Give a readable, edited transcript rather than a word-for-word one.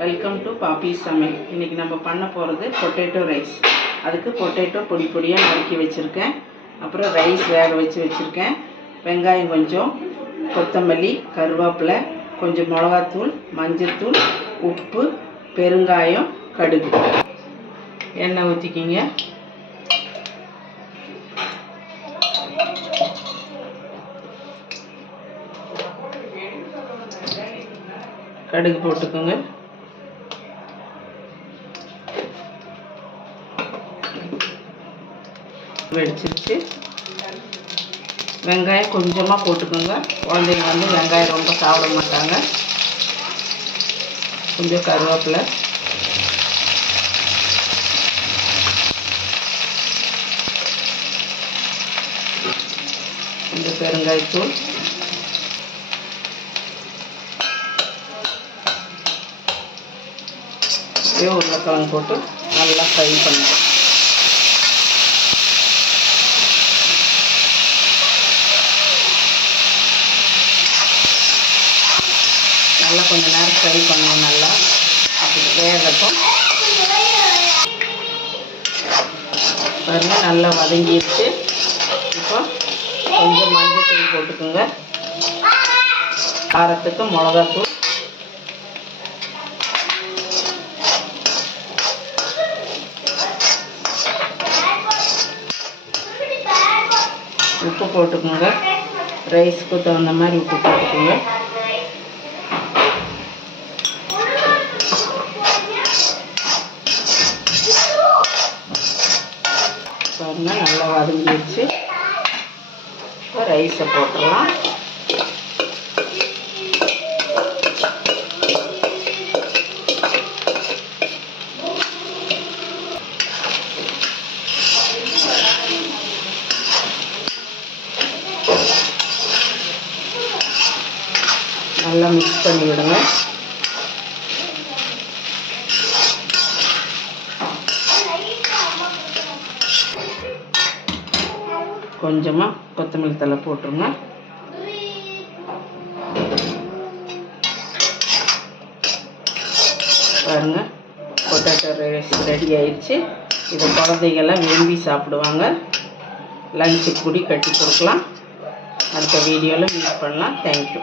Welcome to பாப்பி சமையல். இன்றைக்கி நம்ம பண்ண போகிறது பொட்டேட்டோ ரைஸ். அதுக்கு பொட்டேட்டோ பொடி பொடியாக நறுக்கி வச்சுருக்கேன். அப்புறம் ரைஸ் வேக வச்சு வச்சுருக்கேன். வெங்காயம் கொஞ்சம், கொத்தமல்லி, கருவேப்பிலை, கொஞ்சம் மிளகாத்தூள், மஞ்சள்தூள், உப்பு, பெருங்காயம், கடுகு. எண்ணெய் ஊற்றிக்கிங்க. கடுகு போட்டுக்கோங்க. வெடிச்சிருச்சு. வெங்காயம் கொஞ்சமாக போட்டுக்கோங்க. குழந்தைங்க வெங்காயம் ரொம்ப சாப்பிட மாட்டாங்க. கொஞ்சம் கருவேப்பிலை, கொஞ்சம் பெருங்காயத்தூள், உருளைக்கிழங்கு போட்டு நல்லா ஃப்ரை பண்ணுங்க. நல்லா கொஞ்சம் நேரம் ஃப்ரை பண்ணுவோம். நல்லா அப்படி வேகட்டும். பாருங்கள், நல்லா வதங்கிடுச்சு. இப்போ கொஞ்சம் மஞ்சள் போட்டுக்கோங்க. காரத்துக்கு மிளகாத்தூள், உப்பு போட்டுக்கோங்க. ரைஸ்க்கு தகுந்த மாதிரி உப்பு போட்டுக்கோங்க. பாருங்கள், நல்லா வதங்கிடுச்சு. இப்போ ரைஸை போட்டுடலாம். நல்லா மிக்ஸ் பண்ணி விடுங்க. கொஞ்சமாக கொத்தமல்லி தழை போட்டுருங்க. பாருங்கள், பொட்டேட்டோ ரைஸ் ரெடி ஆயிடுச்சு. இதை குழந்தைங்கள்லாம் விரும்பி சாப்பிடுவாங்க. லஞ்சுக்கு கூடி கட்டி கொடுக்கலாம். அடுத்த வீடியோவில் மீட் பண்ணலாம். தேங்க்யூ.